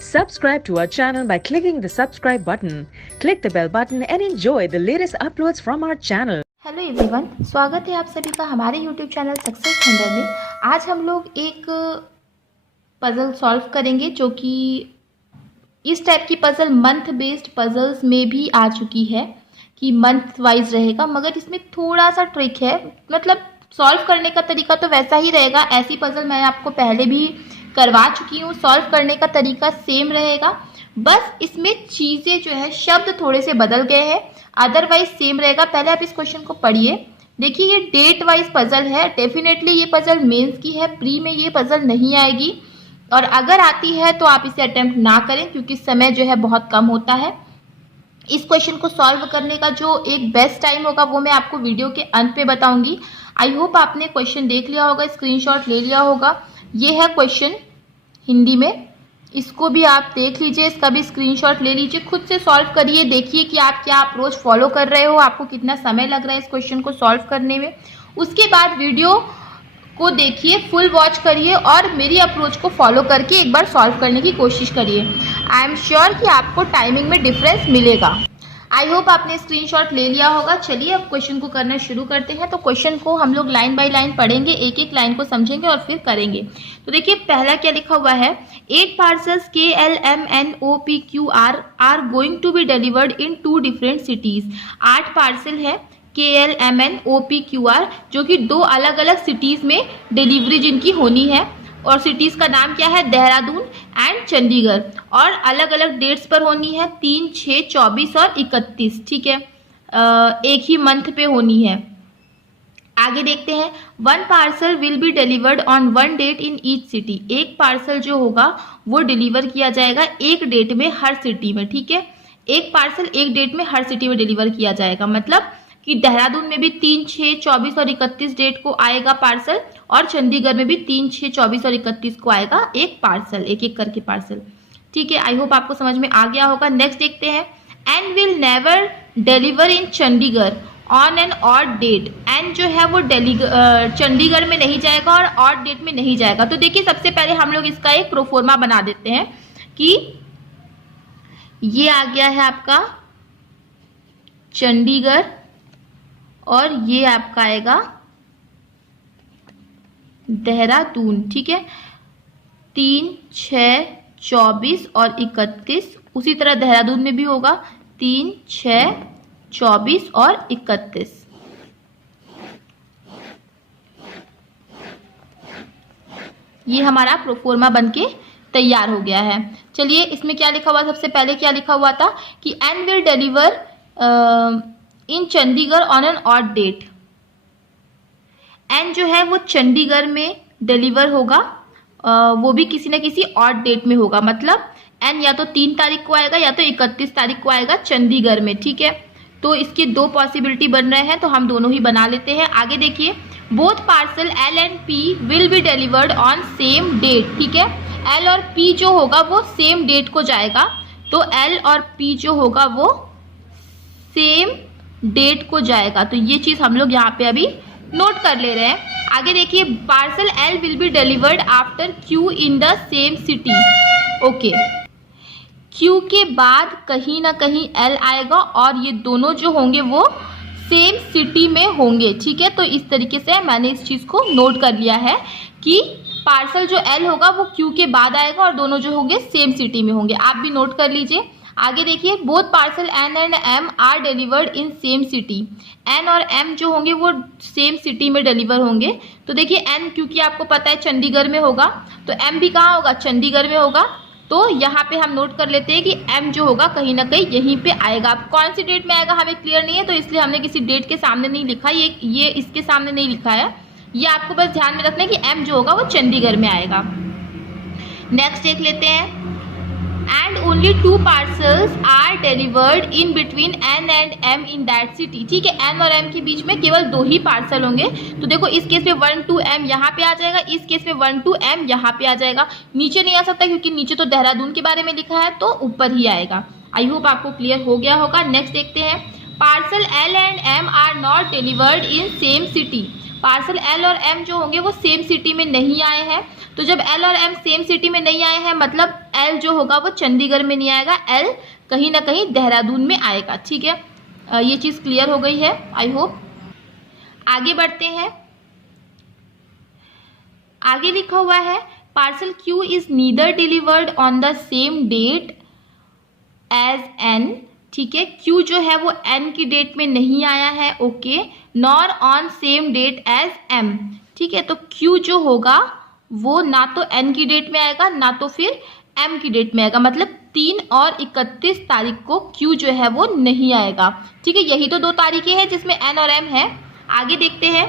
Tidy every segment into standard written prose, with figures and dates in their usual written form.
Subscribe to our channel by clicking the subscribe button. Click the bell button and enjoy the latest uploads from our channel. Hello everyone, स्वागत है आप सभी का हमारे YouTube channel success thunder में। आज हम लोग एक पज़ल सॉल्व करेंगे जो कि इस टाइप की पज़ल मंथ बेस्ड पज़ल्स में भी आ चुकी है कि मंथ वाइज रहेगा, मगर इसमें थोड़ा सा ट्रिक है। मतलब सॉल्व करने का तरीका तो वैसा ही रहेगा, ऐसी पज़ल मैं आपको पहले भी करवा चुकी हूँ, सॉल्व करने का तरीका सेम रहेगा, बस इसमें चीज़ें जो है शब्द थोड़े से बदल गए हैं, अदरवाइज सेम रहेगा। पहले आप इस क्वेश्चन को पढ़िए। देखिए ये डेट वाइज पज़ल है, डेफिनेटली ये पज़ल मेंस की है, प्री में ये पज़ल नहीं आएगी, और अगर आती है तो आप इसे अटेम्प्ट ना करें क्योंकि समय जो है बहुत कम होता है। इस क्वेश्चन को सॉल्व करने का जो एक बेस्ट टाइम होगा वो मैं आपको वीडियो के अंत पे बताऊंगी। आई होप आपने क्वेश्चन देख लिया होगा, स्क्रीनशॉट ले लिया होगा। ये है क्वेश्चन हिंदी में, इसको भी आप देख लीजिए, इसका भी स्क्रीनशॉट ले लीजिए, खुद से सॉल्व करिए, देखिए कि आप क्या अप्रोच फॉलो कर रहे हो, आपको कितना समय लग रहा है इस क्वेश्चन को सॉल्व करने में। उसके बाद वीडियो को देखिए, फुल वॉच करिए और मेरी अप्रोच को फॉलो करके एक बार सॉल्व करने की कोशिश करिए। आई एम श्योर कि आपको टाइमिंग में डिफरेंस मिलेगा। आई होप आपने स्क्रीनशॉट ले लिया होगा। चलिए अब क्वेश्चन को करना शुरू करते हैं। तो क्वेश्चन को हम लोग लाइन बाय लाइन पढ़ेंगे, एक एक लाइन को समझेंगे और फिर करेंगे। तो देखिए पहला क्या लिखा हुआ है, 8 parcels KLMNOPQR are going to be delivered in 2 different cities. 8 parcel है KLMNOPQR जो कि 2 अलग अलग सिटीज में डिलीवरी जिनकी होनी है, और सिटीज का नाम क्या है, देहरादून एंड चंडीगढ़, और अलग अलग डेट्स पर होनी है, 3, 6, 24 और 31। ठीक है, एक ही मंथ पे होनी है। आगे देखते हैं, 1 parcel will be delivered on 1 date in each city. एक पार्सल जो होगा वो डिलीवर किया जाएगा एक डेट में हर सिटी में। ठीक है, एक पार्सल एक डेट में हर सिटी में डिलीवर किया जाएगा, मतलब कि देहरादून में भी 3, 6, 24 और 31 डेट को आएगा पार्सल, और चंडीगढ़ में भी 3, 6, 24 और 31 को आएगा एक पार्सल, एक एक करके पार्सल। ठीक है, आई होप आपको समझ में आ गया होगा। नेक्स्ट देखते हैं, N will never deliver in Chandigarh on an odd date. N जो है वो चंडीगढ़ में नहीं जाएगा और ऑड डेट में नहीं जाएगा। तो देखिए सबसे पहले हम लोग इसका एक प्रोफोर्मा बना देते हैं कि ये आ गया है आपका चंडीगढ़ और ये आपका आएगा देहरादून। ठीक है, 3, 6, 24 और 31, उसी तरह देहरादून में भी होगा 3, 6, 24 और 31। ये हमारा प्रोफोर्मा बनके तैयार हो गया है। चलिए इसमें क्या लिखा हुआ, सबसे पहले क्या लिखा हुआ था कि N will deliver in Chandigarh on an odd date. N जो है वो चंडीगढ़ में डिलीवर होगा, वो भी किसी न किसी ऑड डेट में होगा, मतलब एंड या तो 3 तारीख को आएगा या तो 31 तारीख को आएगा चंडीगढ़ में। ठीक है, तो इसके 2 पॉसिबिलिटी बन रहे हैं, तो हम दोनों ही बना लेते हैं। आगे देखिए, both parcel L and P will be delivered on same date. ठीक है, L और P जो होगा वो सेम डेट को जाएगा, तो L और P जो होगा वो सेम डेट को जाएगा। तो ये चीज हम लोग यहाँ पे अभी नोट कर ले रहे हैं। आगे देखिए, parcel L will be delivered after Q in the same city. Okay, Q के बाद कहीं ना कहीं L आएगा और ये दोनों जो होंगे वो सेम सिटी में होंगे। ठीक है, तो इस तरीके से मैंने इस चीज को नोट कर लिया है कि पार्सल जो L होगा वो Q के बाद आएगा और दोनों जो होंगे सेम सिटी में होंगे। आप भी नोट कर लीजिए। आगे देखिए, both parcel N and M are delivered in same city. N और M जो होंगे वो सेम सिटी में डिलीवर होंगे। तो देखिए N क्योंकि आपको पता है चंडीगढ़ में होगा, तो M भी कहाँ होगा, चंडीगढ़ में होगा। तो यहाँ पे हम नोट कर लेते हैं कि M जो होगा कहीं ना कहीं यहीं पे आएगा। अब कौन सी डेट में आएगा हमें क्लियर नहीं है, तो इसलिए हमने किसी डेट के सामने नहीं लिखा, ये इसके सामने नहीं लिखा है। ये आपको बस ध्यान में रखना है कि M जो होगा वो चंडीगढ़ में आएगा। नेक्स्ट देख लेते हैं, and only 2 parcels are delivered in between N and M in that city। ठीक है, N और M के बीच में केवल 2 ही पार्सल होंगे। तो देखो इस केस में 1 to M यहाँ पे आ जाएगा, इस केस में 1 to M यहाँ पे आ जाएगा। नीचे नहीं आ सकता क्योंकि नीचे तो देहरादून के बारे में लिखा है, तो ऊपर ही आएगा। आई होप आपको क्लियर हो गया होगा। नेक्स्ट देखते हैं, parcel L and M are not delivered in same city. Parcel L और एम जो होंगे वो सेम सिटी में नहीं आए हैं। तो जब एल और एम सेम सिटी में नहीं आए हैं मतलब एल जो होगा वो चंडीगढ़ में नहीं आएगा, एल कहीं ना कहीं देहरादून में आएगा। ठीक है, ये चीज़ क्लियर हो गई है आई होप। आगे बढ़ते हैं। आगे लिखा हुआ है parcel Q is neither delivered on the same date as N. ठीक है, क्यू जो है वो एन की डेट में नहीं आया है, okay, nor on same date as M. ठीक है, तो क्यू जो होगा वो ना तो एन की डेट में आएगा ना तो फिर एम की डेट में आएगा, मतलब 3 और 31 तारीख को क्यू जो है वो नहीं आएगा। ठीक है, यही तो 2 तारीखें हैं जिसमें एन और एम है। आगे देखते हैं।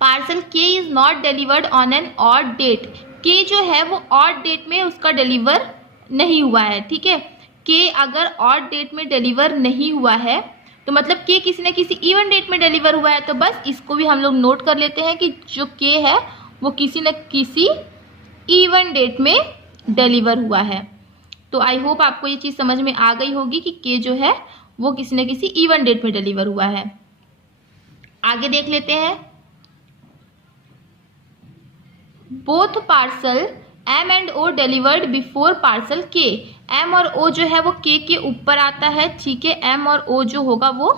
Parcel K is not delivered on an odd date. K जो है वो ऑड डेट में उसका डिलीवर नहीं हुआ है। ठीक है, के अगर ऑड डेट में डिलीवर नहीं हुआ है तो मतलब के किसी न किसी इवन डेट में डिलीवर हुआ है, तो बस इसको भी हम लोग नोट कर लेते हैं कि जो के है वो किसी न किसी इवन डेट में डिलीवर हुआ है। तो आई होप आपको ये चीज़ समझ में आ गई होगी कि के जो है वो किसी न किसी इवन डेट में डिलीवर हुआ है। आगे देख लेते हैं। Both parcel M and O delivered before parcel K. M और ओ जो है वो के ऊपर आता है। ठीक है, एम और ओ जो होगा वो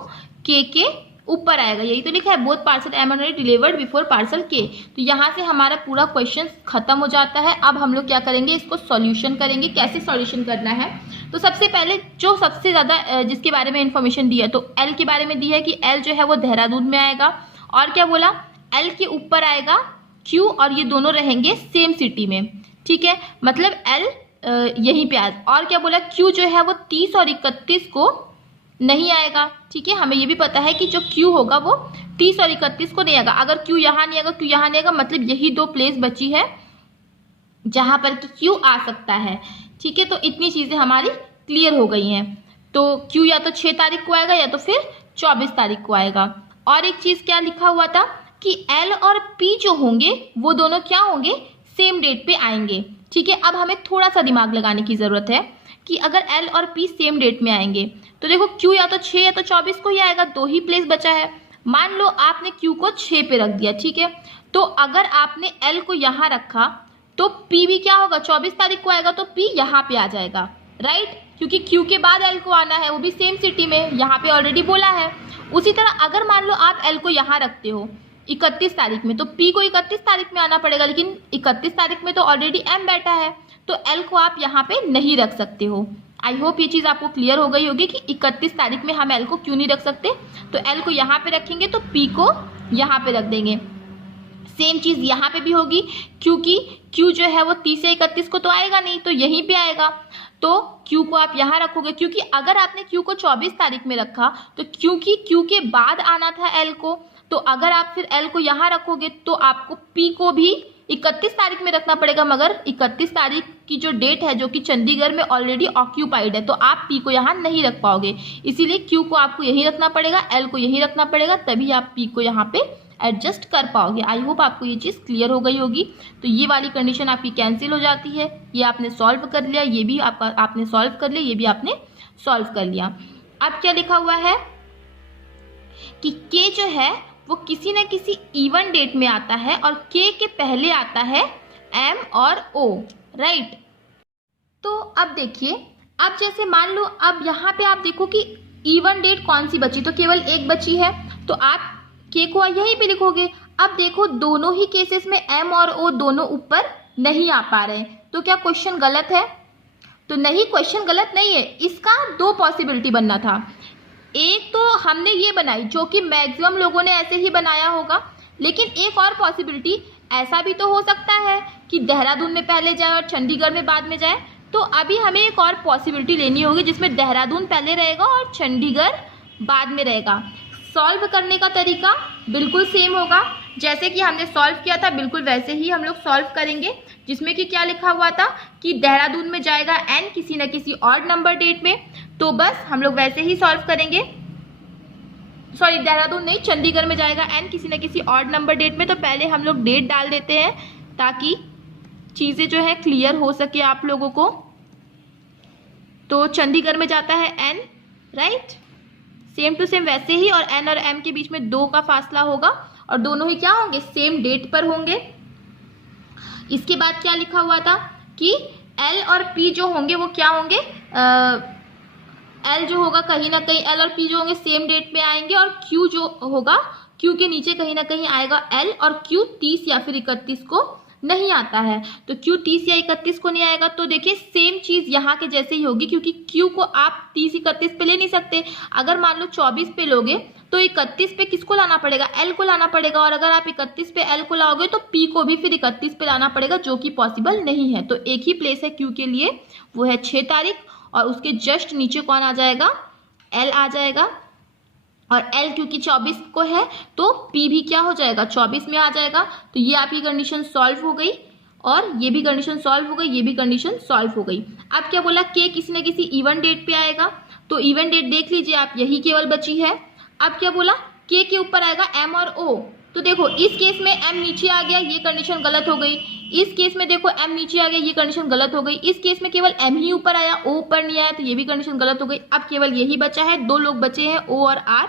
के ऊपर आएगा, यही तो लिखा है both parcel M and O delivered before parcel K. तो यहाँ से हमारा पूरा क्वेश्चन खत्म हो जाता है। अब हम लोग क्या करेंगे, इसको सॉल्यूशन करेंगे। कैसे सॉल्यूशन करना है, तो सबसे पहले जो सबसे ज़्यादा जिसके बारे में इंफॉर्मेशन दी है तो एल के बारे में दी है कि एल जो है वो देहरादून में आएगा। और क्या बोला, एल के ऊपर आएगा क्यू और ये दोनों रहेंगे सेम सिटी में। ठीक है, मतलब एल यहीं पे आएगा। और क्या बोला, क्यू जो है वो 30 और 31 को नहीं आएगा। ठीक है, हमें ये भी पता है कि जो क्यू होगा वो 30 और 31 को नहीं आएगा। अगर क्यू यहाँ नहीं आएगा, क्यू यहाँ नहीं आएगा, मतलब यही 2 प्लेस बची है जहां पर कि क्यू आ सकता है। ठीक है, तो इतनी चीजें हमारी क्लियर हो गई हैं। तो क्यू या तो 6 तारीख को आएगा या तो फिर 24 तारीख को आएगा। और एक चीज क्या लिखा हुआ था कि एल और पी जो होंगे वो दोनों क्या होंगे, सेम डेट पे आएंगे। ठीक है, अब हमें थोड़ा सा दिमाग लगाने की जरूरत है कि अगर एल और पी सेम डेट में आएंगे तो देखो क्यू या तो 6 या तो 24 को ही आएगा, 2 ही प्लेस बचा है। मान लो आपने क्यू को 6 पे रख दिया। ठीक है, तो अगर आपने एल को यहाँ रखा तो पी भी क्या होगा, 24 तारीख को आएगा, तो पी यहाँ पे आ जाएगा, राइट, क्योंकि क्यू के बाद एल को आना है, वो भी सेम सिटी में, यहाँ पे ऑलरेडी बोला है। उसी तरह अगर मान लो आप एल को यहाँ रखते हो 31 तारीख में तो पी को 31 तारीख में आना पड़ेगा, लेकिन 31 तारीख में तो ऑलरेडी एम बैठा है, तो एल को आप यहाँ पे नहीं रख सकते हो। आई होप ये चीज़ आपको क्लियर हो गई होगी कि 31 तारीख में हम एल को क्यों नहीं रख सकते। तो एल को यहाँ पे रखेंगे तो पी को यहाँ पे रख देंगे। सेम चीज़ यहाँ पे भी होगी, क्योंकि क्यू जो है वो 30 से 31 को तो आएगा नहीं, तो यहीं पे आएगा। तो क्यू को आप यहाँ रखोगे, क्योंकि अगर आपने क्यू को 24 तारीख में रखा तो क्योंकि क्यू के बाद आना था एल को, तो अगर आप फिर एल को यहाँ रखोगे तो आपको पी को भी 31 तारीख में रखना पड़ेगा, मगर 31 तारीख की जो डेट है जो कि चंडीगढ़ में ऑलरेडी ऑक्यूपाइड है, तो आप पी को यहाँ नहीं रख पाओगे। इसीलिए क्यू को आपको यहीं रखना पड़ेगा, एल को यहीं रखना पड़ेगा, तभी आप पी को यहाँ पे एडजस्ट कर पाओगे। आई होप आपको ये चीज़ क्लियर हो गई होगी। तो ये वाली कंडीशन आपकी कैंसिल हो जाती है, ये आपने सॉल्व कर लिया, ये भी आपने सॉल्व कर लिया, ये भी आपने सॉल्व कर लिया। अब क्या लिखा हुआ है कि के जो है वो किसी न किसी इवन डेट में आता है और के पहले आता है एम और ओ, राइट। तो अब देखिए, अब जैसे मान लो अब यहाँ पे आप देखो कि इवन डेट कौन सी बची, तो केवल एक बची है, तो आप के को यहीं पे लिखोगे। अब देखो दोनों ही केसेस में एम और ओ दोनों ऊपर नहीं आ पा रहे, तो क्या क्वेश्चन गलत है? तो नहीं, क्वेश्चन गलत नहीं है। इसका 2 पॉसिबिलिटी बनना था। एक तो हमने ये बनाई जो कि मैक्सिमम लोगों ने ऐसे ही बनाया होगा, लेकिन एक और पॉसिबिलिटी ऐसा भी तो हो सकता है कि देहरादून में पहले जाए और चंडीगढ़ में बाद में जाए। तो अभी हमें एक और पॉसिबिलिटी लेनी होगी जिसमें देहरादून पहले रहेगा और चंडीगढ़ बाद में रहेगा। सॉल्व करने का तरीका बिल्कुल सेम होगा, जैसे कि हमने सॉल्व किया था बिल्कुल वैसे ही हम लोग सॉल्व करेंगे, जिसमें कि क्या लिखा हुआ था कि देहरादून में जाएगा एन किसी न किसी ऑड नंबर डेट में, तो बस हम लोग वैसे ही सॉल्व करेंगे। सॉरी, देहरादून नहीं, चंडीगढ़ में जाएगा एन किसी न किसी ऑड नंबर डेट में, तो पहले हम लोग डेट डाल देते हैं ताकि चीज़ें जो है क्लियर हो सके आप लोगों को। तो चंडीगढ़ में जाता है N, right, same to same वैसे ही, और एन और एम के बीच में 2 का फासला होगा और दोनों ही क्या होंगे, सेम डेट पर होंगे। इसके बाद क्या लिखा हुआ था कि एल और पी जो होंगे वो क्या होंगे, एल जो होगा कहीं ना कहीं, एल और पी जो होंगे सेम डेट पे आएंगे, और क्यू जो होगा, क्यू के नीचे कहीं ना कहीं आएगा एल, और क्यू 30 या फिर 31 को नहीं आता है। तो क्यू 30 या 31 को नहीं आएगा, तो देखिए सेम चीज यहाँ के जैसे ही होगी, क्योंकि क्यू को आप 30-31 पे ले नहीं सकते। अगर मान लो 24 पे लोगे तो 31 पे किसको लाना पड़ेगा, एल को लाना पड़ेगा, और अगर आप 31 पे एल को लाओगे तो पी को भी फिर 31 पे लाना पड़ेगा, जो कि पॉसिबल नहीं है। तो एक ही प्लेस है क्यू के लिए, वो है 6 तारीख, और उसके जस्ट नीचे कौन आ जाएगा, एल आ जाएगा, और एल क्योंकि 24 को है तो पी भी क्या हो जाएगा, 24 में आ जाएगा। तो ये आपकी कंडीशन सॉल्व हो गई, और ये भी कंडीशन सॉल्व हो गई, ये भी कंडीशन सॉल्व हो गई। अब क्या बोला, के किसी न किसी इवन डेट पे आएगा, तो इवन डेट देख लीजिए आप, यही केवल बची है। अब क्या बोला, के ऊपर आएगा एम और ओ, तो देखो इस केस में एम नीचे आ गया, ये कंडीशन गलत हो गई। इस केस में देखो एम नीचे आ गया, ये कंडीशन गलत हो गई। इस केस में केवल एम ही ऊपर आया, ओ ऊपर नहीं आया, तो ये भी कंडीशन गलत हो गई। अब केवल यही बचा है, 2 लोग बचे हैं, ओ और आर,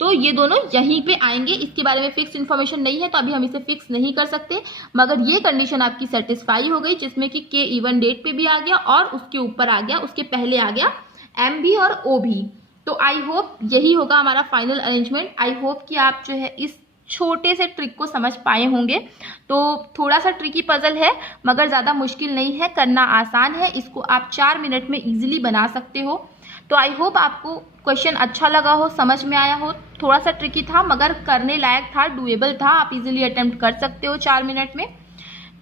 तो ये दोनों यहीं पे आएंगे। इसके बारे में फिक्स इन्फॉर्मेशन नहीं है, तो अभी हम इसे फिक्स नहीं कर सकते, मगर ये कंडीशन आपकी सेटिस्फाई हो गई, जिसमें कि के इवन डेट पे भी आ गया और उसके ऊपर आ गया, उसके पहले आ गया एम भी और ओ भी। तो आई होप यही होगा हमारा फाइनल अरेंजमेंट। आई होप कि आप जो है इस छोटे से ट्रिक को समझ पाए होंगे। तो थोड़ा सा ट्रिकी पजल है, मगर ज़्यादा मुश्किल नहीं है, करना आसान है। इसको आप 4 मिनट में इजीली बना सकते हो। तो आई होप आपको क्वेश्चन अच्छा लगा हो, समझ में आया हो। थोड़ा सा ट्रिकी था मगर करने लायक था, डुएबल था, आप इजीली अटेम्प्ट कर सकते हो 4 मिनट में।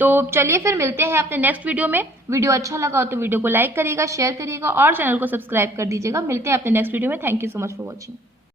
तो चलिए फिर मिलते हैं अपने नेक्स्ट वीडियो में। वीडियो अच्छा लगा हो तो वीडियो को लाइक करिएगा, शेयर करिएगा और चैनल को सब्सक्राइब कर दीजिएगा। मिलते हैं अपने नेक्स्ट वीडियो में। Thank you so much for watching.